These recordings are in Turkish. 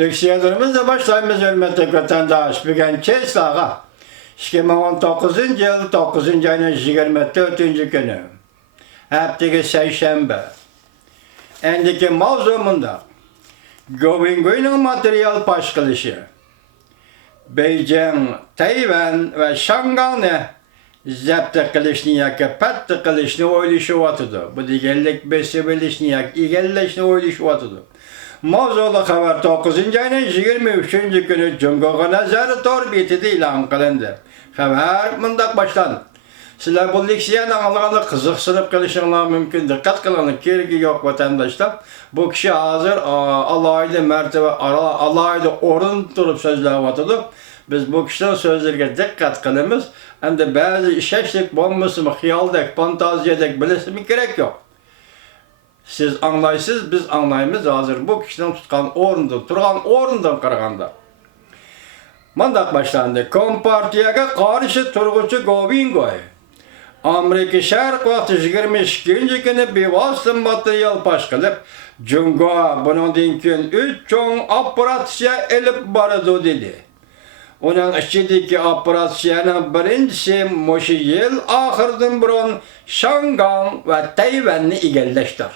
Leksiyalarımızla başlayımız hürmetli vatandaş. Bugün Çeslağa 2019 yıl 9. ayının 24. günü. Haftaki Seyşembe. Endiki mavzumunda Govingoy'un materyal başkılışı. Beijing, Tayvan ve Şangay'ı zaptı kılışını yakı pattı kılışını oylaşı vatıdı. Bu digellik besi bilişini yakı igelleşini oylaşı vatıdı. Mavzulu haber 9. ayının 23. günü Cumhurbaşkanı nazarı torbiyeti ilan kılındı. Haber mındak başlandı. Sizler bu leksiyanı anlayanı kızıksınıp kalışınlar mümkün. Dikkat kılanı kergi yok vatandaşlar. Bu kişi hazır alaylı mertebe, alaylı orun durup sözler vatıdı. Biz bu kişinin sözlerine dikkat kılımız. Hem de bazı işeşlik, bombası mı, hiyaldek, fantaziyadek bilesimi gerek yok. Siz anlaysız, biz anlayımız hazır. Bu kişinin tutkan orundan, turgan orundan karaganda. Mandak başlandı. Kompartiyaga karşı turgucu Govingoy. Amerika Şark vakti 22. günü bir vasıta materyal başkalıp Cunga bunun dinkin 3 çoğun operasyon elip barıdı dedi. Onun içindeki operasyonun birincisi Moşi yıl ahırdan burun Şangay ve Tayvan'ı igelleştir.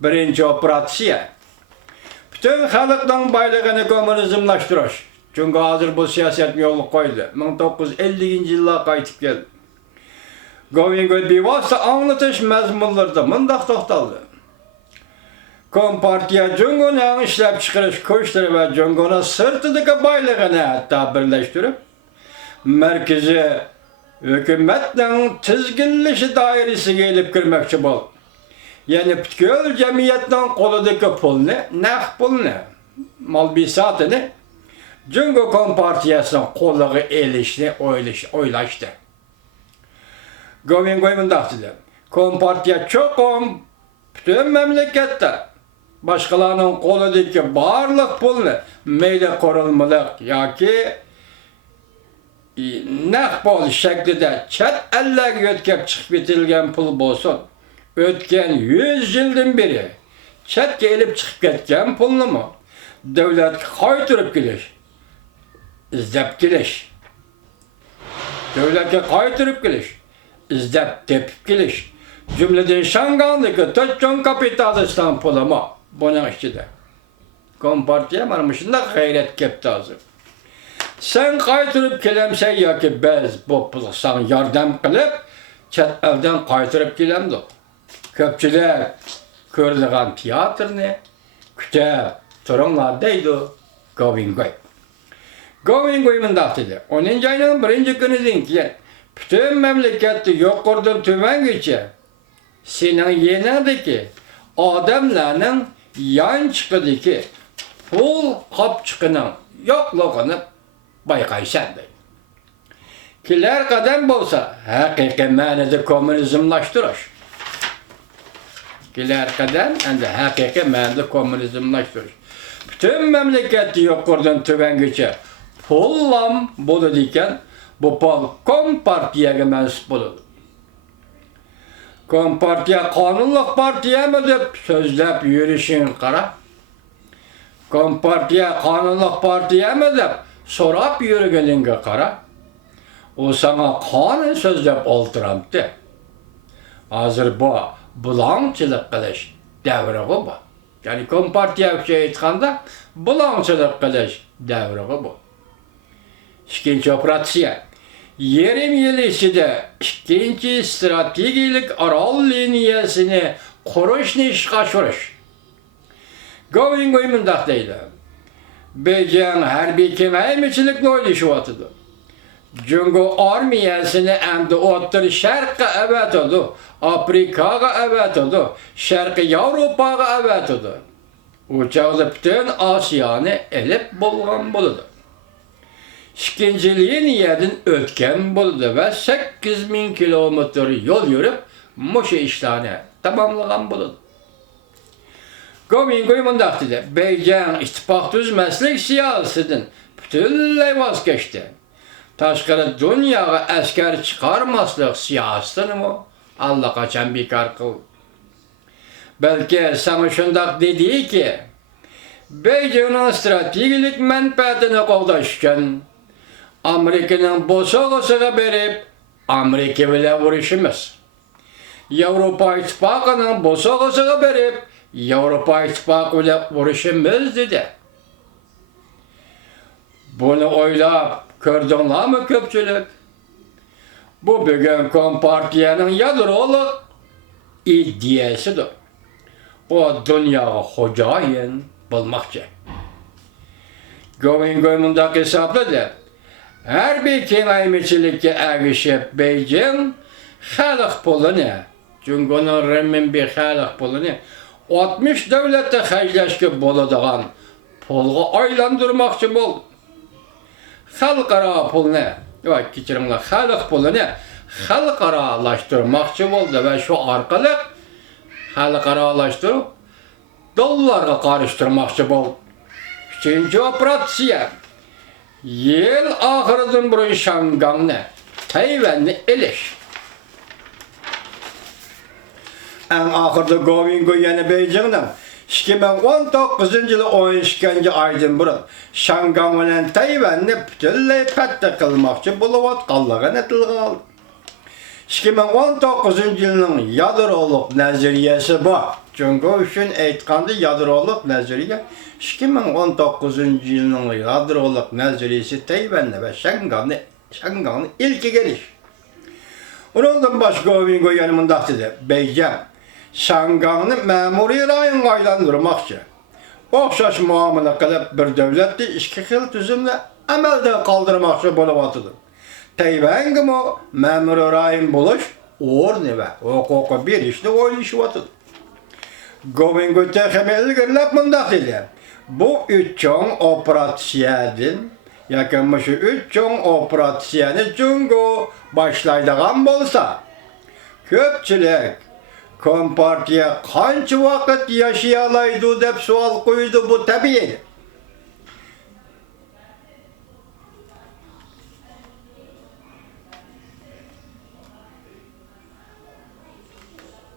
Birinci operasyon. Bütün halktan baylığını komünizmlaştırır. Çünkü hazır bu siyaset yolu koydu. 1950 yıllar kayıtıp geldi. Govingoy bir vasıta anlatış mezmunlarda mındak toxtaldı. Kompartiya Cungo'nun işlep çıkarış koşları ve Cungo'nun sırtıdaki baylığını hatta birleştirip merkezi hükümetin tizginleşi dairesi gelip girmekçi bol. Yani bütün cemiyetten koludaki pul ne? Nakh pul ne? Malbisatı ne? Cungo Kompartiyasının kolluğu elişini oylaştı. Govingoy mındaktı. Kompartiya çok bütün memlekette başkalarının koludaki barlık pulunu meyle korunmalık ya ki nakbol şeklinde çet eller götkep çıkıp bitilgen pul bolsun. Ötken 100 yıldan beri çet gelip çıkıp ketken pulunu mu? Devlet kaytırıp geliş. İzdep geliş. Devlete kaytırıp geliş. İzdep tepip geliş. Cümleden Şangay'daki tüccün kapitalistan pulu mu? Bunun içinde. Kompartiya varmışında gayret kepti hazır. Sen kaytırıp gelemsen ya ki biz bu pulsan yardım kılıp çet evden kaytırıp gelemdi. Köpçüler körlüğün tiyatr ne? Küte turunlar deydi Govingoy. Govingoy mındaktı. Onun ayının 1. günü ki bütün memleketi yok kurdur tümen geçe. Senin yenedeki adamların yan çıkıdaki pul kapçıkının yokluğunu baykaysan dey. Kiler kadem bolsa hakiki manada komünizmlaştırır. Kiler kadem hem de hakiki manada komünizmlaştırır. Bütün memleketi yok kurdun tüven geçe. Pullam bolu diken bu pul Kompartiyaga mensup boludu. Kompartiya kanunluk partiya mı deyip sözlep yürüyüşün kara. Kompartiya kanunluk partiya mı deyip sorap yürügeninge kara. O sana kanun sözlep olturam de. Hazır bu bulancılık kılış devri bu. Yani Kompartiya bir şey etkanda bulancılık kılış devri bu. İkinci operasyon. 20 yıl içinde ikinci stratejik aral liniyasını kuruş nişka şuruş. Govingoy mındaktaydı. Beijing harbi kemayemçilikle oylaşı vatıdı. Cungo armiyasını emdi otur Şark'a evet oldu, Afrika'ya evet oldu, Şarkı Avrupa'ya evet oldu. Uçaklı bütün Asya'nı elip bulgan buludu. İkinciliğin yerden ötken buldu ve 8000 kilometre yol yürüp Moşe işlerini tamamlayan buldu. Govingoy mındaktı. Beijing ittifak düzmeslik siyasetinin bütünlüğü vazgeçti. Taşkara dünyaya asker çıkarmaslık siyasetini mi? Allah kaçan bir kıl. Belki sana şundak dediği ki Beijing'in stratejik menfaatini qovdashgan Amerika'nın bosog'isiga berib, Amerika bilan urushimiz. Yevropa İttifaqı'nın bosog'isiga berib, Yevropa İttifaqı bilan urushimiz dedi. Bunu o'ylab ko'rdinglarmi ko'pchilik? Bu bugun Kompartiyaning yadrolik ideyasidir. O dunyoga xo'jayin bo'lmoqchi. Govingoy mundaq hisobladi. Harbiy kengaymichilikka erishib Beijing xalq pulini, Jungoning renminbi xalq pulini 60 davlatda xarjlashga bo'ladigan pulga aylantirmoqchi bo'ldi. Xalqaro pulni, yo'q, kechiringlar, xalq pulini xalqarolashtirmoqchi bo'ldi va shu orqali xalqarolashtirib dollarga qarishtirmoqchi bo'ldi. Uchinchi operatsiya yil oxiridan burun Shangangni, Tayvanni elish. En oxirida Govingo yana Beijingdan 2019-yılı 12 aydan burun Şangang bilan Tayvanni butunlay patta qilmoqchi bo'layotganligi tilga oldi. 2019-yılın yadroluk nazariyasi bu. Çünkü üçün aytganda yadroluk nazariya 2019-yılın yadroluk nazariyasi Tayvanni ve Şangangni ilki geliş. Ondan başqa Govingo yana mundaq dedi. Beijing Şangangni ma'muriy rayonga aylantirmoqchi. O'xshash muomala qilib bir davlatni ikki xil tuzumda amaldan qoldirmoqchi bo'layotdi. Tayvanga ma'muriy rayon bo'lish o'rni va huquqi berishni o'ylashyapti. Govingo texmi ilgirlab mundaq dedi. Bu üç cho'ng operatsiyadan yoki shu üç cho'ng operatsiyani Jungo boshlaydigan bo'lsa, ko'pchilik Kompartiya qancha vaqt yashayalaydi deb savol qo'ydi, bu tabiiy.